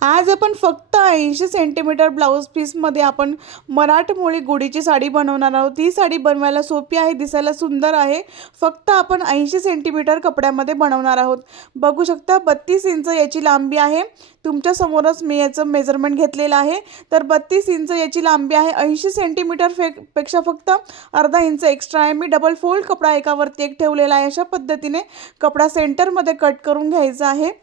आज आपण फक्त ऐंशी सेंटीमीटर ब्लाऊज पीसमध्ये आपण मराठमोळी गुडीची साडी बनवणार आहोत. ती साडी बनवायला सोपी आहे दिसायला सुंदर आहे. फक्त आपण ऐंशी सेंटीमीटर कपड्यामध्ये बनवणार आहोत. बघू शकता बत्तीस इंच याची लांबी आहे. तुमच्यासमोरच मी याचं मेजरमेंट घेतलेलं आहे. तर बत्तीस इंच याची लांबी आहे. ऐंशी सेंटीमीटर फे पेक्षा फक्त अर्धा इंच एक्स्ट्रा आहे. मी डबल फोल्ड कपडा एकावरती एक ठेवलेला आहे. अशा पद्धतीने कपडा सेंटरमध्ये कट करून घ्यायचा आहे.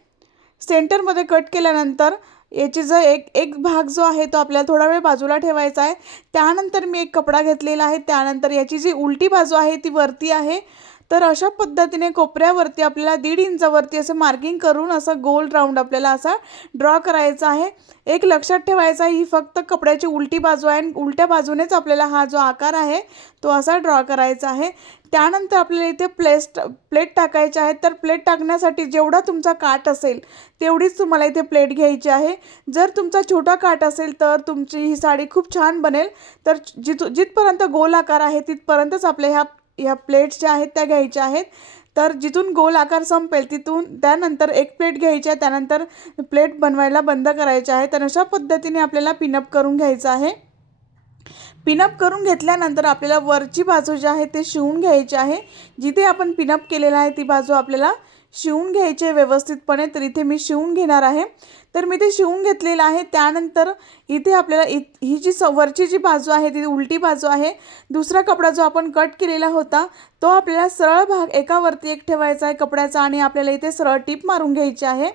सेंटरमध्ये कट केल्यानंतर याची जो एक एक भाग जो आहे तो आपल्याला थोडा वेळ बाजूला ठेवायचा आहे. त्यानंतर मी एक कपडा घेतलेला आहे. त्यानंतर याची जी उलटी बाजू आहे ती वरती आहे. तर अशा पद्धतीने कोपऱ्यावरती आपल्याला दीड इंचावरती असं मार्किंग करून असं गोल राऊंड आपल्याला असा ड्रॉ करायचा आहे. एक लक्षात ठेवायचा ही फक्त कपड्याची उलटी बाजू आहे आणि उलट्या बाजूनेच आपल्याला हा जो आकार आहे तो असा ड्रॉ करायचा आहे. त्यानंतर आपल्याला इथे प्लेस्ट प्लेट टाकायचे आहेत. तर प्लेट टाकण्यासाठी जेवढा तुमचा काठ असेल तेवढीच तुम्हाला इथे प्लेट घ्यायची आहे. जर तुमचा छोटा काठ असेल तर तुमची ही साडी खूप छान बनेल. तर जिथू जिथपर्यंत गोल आकार आहे तिथपर्यंतच आपल्या ह्या ह्या प्लेट्स ज्या आहेत त्या घ्यायच्या आहेत. तर जिथून गोल आकार संपेल तिथून त्यानंतर एक प्लेट घ्यायची आहे. त्यानंतर प्लेट बनवायला बंद करायचे आहे. तर अशा पद्धतीने आपल्याला पिनअप करून घ्यायचं आहे. पिनअप करून घेतल्यानंतर आपल्याला वरची बाजू जी आहे ते शिवून घ्यायची आहे. जिथे आपण पिनअप केलेलं आहे ती बाजू आपल्याला शिवून घ्यायचे व्यवस्थितपणे तर इथे मी शिवून घेणार आहे. तर मी ते शिवून घेतलेलं आहे. त्यानंतर इथे आपल्याला इ ही जी स वरची जी बाजू आहे ती उलटी बाजू आहे. दुसरा कपडा जो आपण कट केलेला होता तो आपल्याला सरळ भाग एकावरती एक ठेवायचा आहे कपड्याचा आणि आपल्याला इथे सरळ टीप मारून घ्यायची आहे.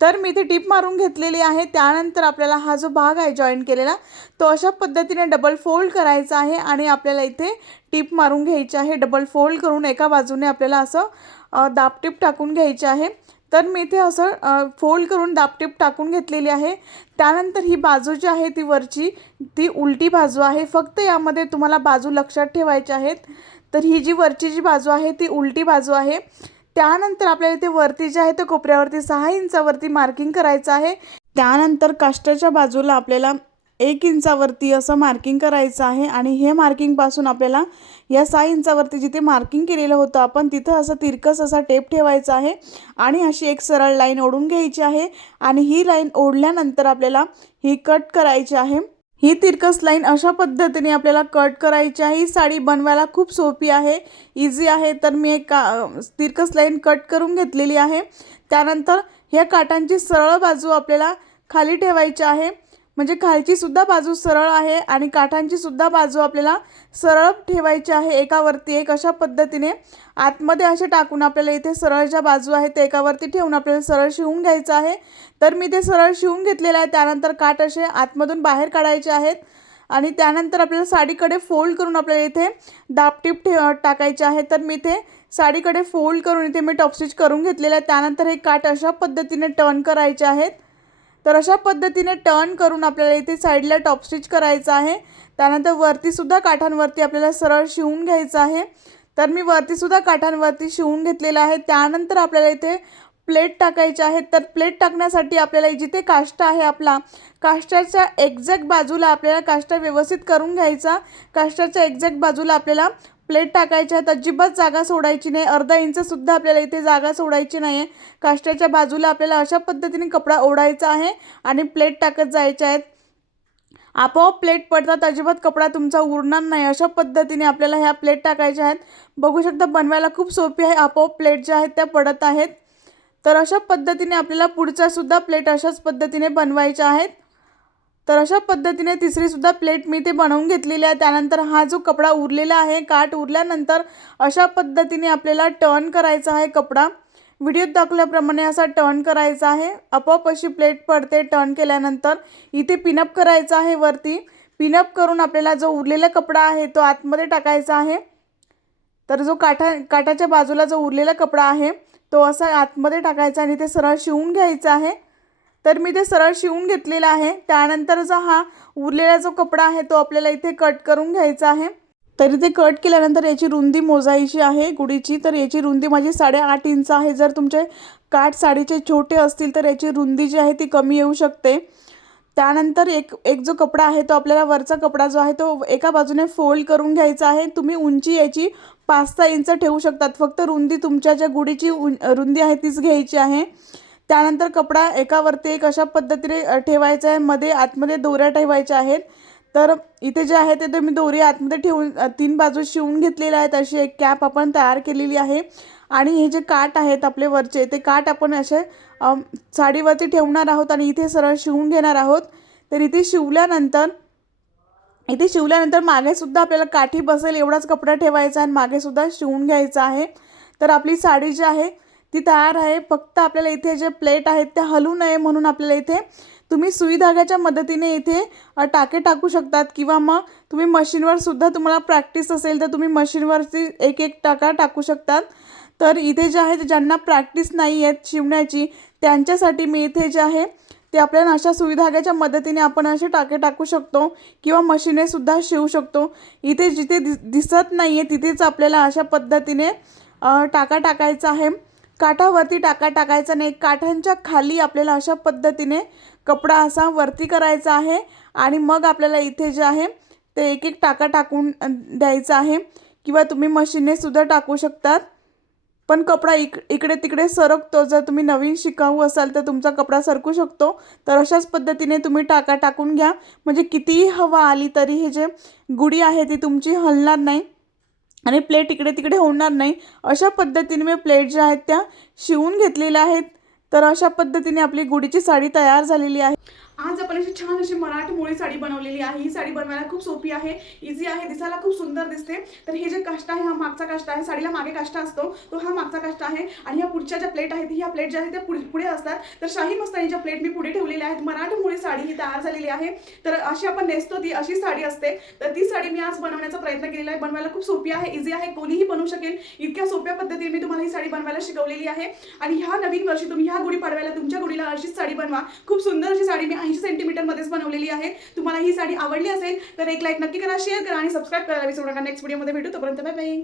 तर मी इथे टीप मारून घेतलेली आहे. त्यानंतर आपल्याला हा जो भाग आहे जॉईन केलेला तो अशा पद्धतीने डबल फोल्ड करायचा आहे आणि आपल्याला इथे टीप मारून घ्यायची आहे. डबल फोल्ड करून एका बाजूने आपल्याला असं दापटीप टाकून घ्यायची आहे. तर मी इथे असं फोल्ड करून दापटीप टाकून घेतलेली आहे. त्यानंतर ही बाजू जी आहे ती वरची ती उलटी बाजू आहे. फक्त यामध्ये तुम्हाला बाजू लक्षात ठेवायच्या आहेत. तर ही जी वरची जी बाजू आहे ती उलटी बाजू आहे. त्यानंतर आपल्याला इथे वरती जे आहे ते कोपऱ्यावरती सहा इंचावरती मार्किंग करायचं आहे. त्यानंतर काष्टाच्या बाजूला आपल्याला एक इंचावरती असं मार्किंग करायचं आहे आणि हे मार्किंगपासून आपल्याला या सहा इंचावरती जिथे मार्किंग केलेलं होतं आपण तिथं असं तिरकस असा टेप ठेवायचा आहे आणि अशी एक सरळ लाईन ओढून घ्यायची आहे आणि ही लाईन ओढल्यानंतर आपल्याला ही कट करायची आहे. ही तिरकस लाईन अशा पद्धतीने आपल्याला कट करायची आहे. ही साडी बनवायला खूप सोपी आहे. इझी आहे. तर मी एक का तिरकस लाईन कट करून घेतलेली आहे. त्यानंतर ह्या काटांची सरळ बाजू आपल्याला खाली ठेवायची आहे. म्हणजे खालची सुद्धा बाजू सरळ आहे आणि काठांची सुद्धा बाजू आपल्याला सरळ ठेवायची आहे. एकावरती एक अशा पद्धतीने आतमध्ये असे टाकून आपल्याला इथे सरळ ज्या बाजू आहेत ते एकावरती ठेवून आपल्याला सरळ शिवून घ्यायचं आहे. तर मी ते सरळ शिवून घेतलेलं आहे. त्यानंतर काठ असे आतमधून बाहेर काढायचे आहेत आणि त्यानंतर आपल्याला साडीकडे फोल्ड करून आपल्याला इथे दापटीप ठेव टाकायचे आहे. तर मी इथे साडीकडे फोल्ड करून इथे मी टॉपस्टिच करून घेतलेलं आहे. त्यानंतर हे काठ अशा पद्धतीने टर्न करायचे आहेत. तर अशा पद्धतीने टर्न करून आपल्याला इथे साईडला टॉप स्टिच करायचं आहे. त्यानंतर वरतीसुद्धा काठांवरती आपल्याला सरळ शिवून घ्यायचं आहे. तर मी वरतीसुद्धा काठांवरती शिवून घेतलेलं आहे. त्यानंतर आपल्याला इथे प्लेट टाकायचे आहेत तर प्लेट टाकण्यासाठी आपल्याला जिथे काष्ट आहे आपला काष्टाच्या एक्झॅक्ट बाजूला आपल्याला काष्टा व्यवस्थित करून घ्यायचा. काष्टाच्या एक्झॅक्ट बाजूला आपल्याला प्लेट टाकायचे आहेत अजिबात जागा सोडायची नाही. अर्धा इंचसुद्धा आपल्याला इथे जागा सोडायची नाही आहे काष्टाच्या बाजूला आपल्याला अशा पद्धतीने कपडा ओढायचा आहे आणि प्लेट टाकत जायचे आहेत. आपोआप प्लेट पडतात अजिबात कपडा तुमचा उरणार नाही. अशा पद्धतीने आपल्याला ह्या प्लेट टाकायच्या आहेत. बघू शकता बनवायला खूप सोपी आहे. आपोआप प्लेट ज्या आहेत त्या पडत आहेत. तर अशा पद्धतीने आपल्याला पुढच्यासुद्धा प्लेट अशाच पद्धतीने बनवायच्या आहेत. तर अशा पद्धतीने तिसरीसुद्धा प्लेट मी ते बनवून घेतलेली आहे. त्यानंतर हा जो कपडा उरलेला आहे काठ उरल्यानंतर अशा पद्धतीने आपल्याला टर्न करायचा आहे कपडा. व्हिडिओत दाखवल्याप्रमाणे असा टर्न करायचा आहे. आपोआप अशी प्लेट पडते. टर्न केल्यानंतर इथे पिनअप करायचा आहे वरती. पिनअप करून आपल्याला जो उरलेला कपडा आहे तो आतमध्ये टाकायचा आहे. तर जो काठा काठाच्या बाजूला जो उरलेला कपडा आहे तो असा आतमध्ये टाकायचा आणि ते सरळ शिवून घ्यायचं आहे. तर मी ते सरळ शिवून घेतलेला आहे. त्यानंतरचा हा उरलेला जो कपडा आहे तो आपल्याला इथे कट करून घ्यायचा आहे. तरी ते कट केल्यानंतर याची रुंदी मोजायची आहे. गुडीची तर याची रुंदी माझी साडेआठ इंच आहे. जर तुमचे काठ साडीचे छोटे असतील तर याची रुंदी जी आहे ती कमी येऊ शकते. त्यानंतर एक एक जो कपडा आहे तो आपल्याला वरचा कपडा जो आहे तो एका बाजूने फोल्ड करून घ्यायचा आहे. तुम्ही उंची याची पाच सहा इंच ठेवू शकतात. फक्त रुंदी तुमच्या ज्या गुडीची रुंदी आहे तीच घ्यायची आहे. त्यानंतर कपडा एकावरती एक अशा पद्धतीने ठेवायचा आहे. मध्ये आतमध्ये दोऱ्या ठेवायच्या आहेत. तर इथे जे आहे ते मी दोरी आतमध्ये ठेवून तीन बाजू शिवून घेतलेल्या आहेत. अशी एक कॅप आपण तयार केलेली आहे. आणि हे जे काठ आहेत आपले वरचे ते काठ आपण असे साडीवरती ठेवणार आहोत आणि इथे सरळ शिवून घेणार आहोत. तर इथे शिवल्यानंतर इथे शिवल्यानंतर मागेसुद्धा आपल्याला काठी बसेल एवढाच कपडा ठेवायचा आहे आणि मागेसुद्धा शिवून घ्यायचा आहे. तर आपली साडी जी आहे ती तयार आहे. फक्त आपल्याला इथे जे प्लेट आहेत ते हलू नये म्हणून आपल्याला इथे तुम्ही सुई धाग्याच्या मदतीने इथे टाके टाकू शकतात किंवा मग तुम्ही मशीनवर सुद्धा तुम्हाला प्रॅक्टिस असेल तर तुम्ही मशीनवरती एक एक टाका टाकू शकतात. तर इथे जे आहे ज्यांना प्रॅक्टिस नाही आहेत शिवण्याची त्यांच्यासाठी मी इथे जे आहे ते आपल्याला अशा सुविधाग्याच्या मदतीने आपण असे टाके टाकू शकतो किंवा मशीनेसुद्धा शिवू शकतो. इथे जिथे दिस दिसत नाही आहे तिथेच आपल्याला अशा पद्धतीने टाका टाकायचा आहे. काठावरती टाका टाकायचा नाही काठांच्या खाली आपल्याला अशा पद्धतीने कपडा असा वरती करायचा आहे आणि मग आपल्याला इथे जे आहे ते एक एक टाका टाकून द्यायचं आहे. किंवा तुम्ही मशीनेसुद्धा टाकू शकतात. पण कपडा इक इकडे तिकडे सरकतो. जर तुम्ही नवीन शिकाऊ असाल तर तुमचा कपडा सरकू शकतो. तर अशाच पद्धतीने तुम्ही टाका टाकून घ्या. म्हणजे कितीही हवा आली तरी हे जे गुढी आहे ती तुमची हलणार नाही आणि प्लेट इकडे तिकडे होणार नाही. अशा पद्धतीने मी प्लेट ज्या आहेत त्या शिवून घेतलेल्या आहेत. तर अशा पद्धतीने आपली गुडीची साडी तयार झालेली आहे. आज आपण अशी छान अशी मराठमोळी साडी बनवलेली आहे. ही साडी बनवायला खूप सोपी आहे इझी आहे दिसायला खूप सुंदर दिसते. तर हे जे काष्ट आहे हा मागचा काष्ट आहे. साडीला मागे काष्ट असतो तो हा मागचा काष्ट आहे. आणि ह्या पुढच्या ज्या प्लेट आहेत ह्या प्लेट ज्या आहेत त्या पुढे पुढे असतात. तर शाही मस्तानीच्या प्लेट मी पुढे ठेवलेल्या आहेत. मराठमोळी साडी ही तयार झालेली आहे. तर अशी आपण नेसतो ती अशी साडी असते. तर ती साडी मी आज बनवण्याचा प्रयत्न केलेला आहे. बनवायला खूप सोपी आहे इझी आहे. कोणीही बनवू शकेल. इतक्या सोप्या पद्धतीने मी तुम्हाला ही बनवायला शिकवलेली आहे. आणि ह्या नवीन वर्षी तुम्ही ह्या गुढीपाडव्याला तुमच्या गुढीला अशीच साडी बनवा. खूप सुंदर अशी साडी मी ऐंशी सेंटीमीटर मध्येच बनवलेली आहे. तुम्हाला ही साडी आवडली असेल तर एक लाईक नक्की करा शेअर करा आणि सबस्क्राईब करायला विसरू नका. नेक्स्ट व्हिडिओमध्ये भेटू तोपर्यंत बाय बाय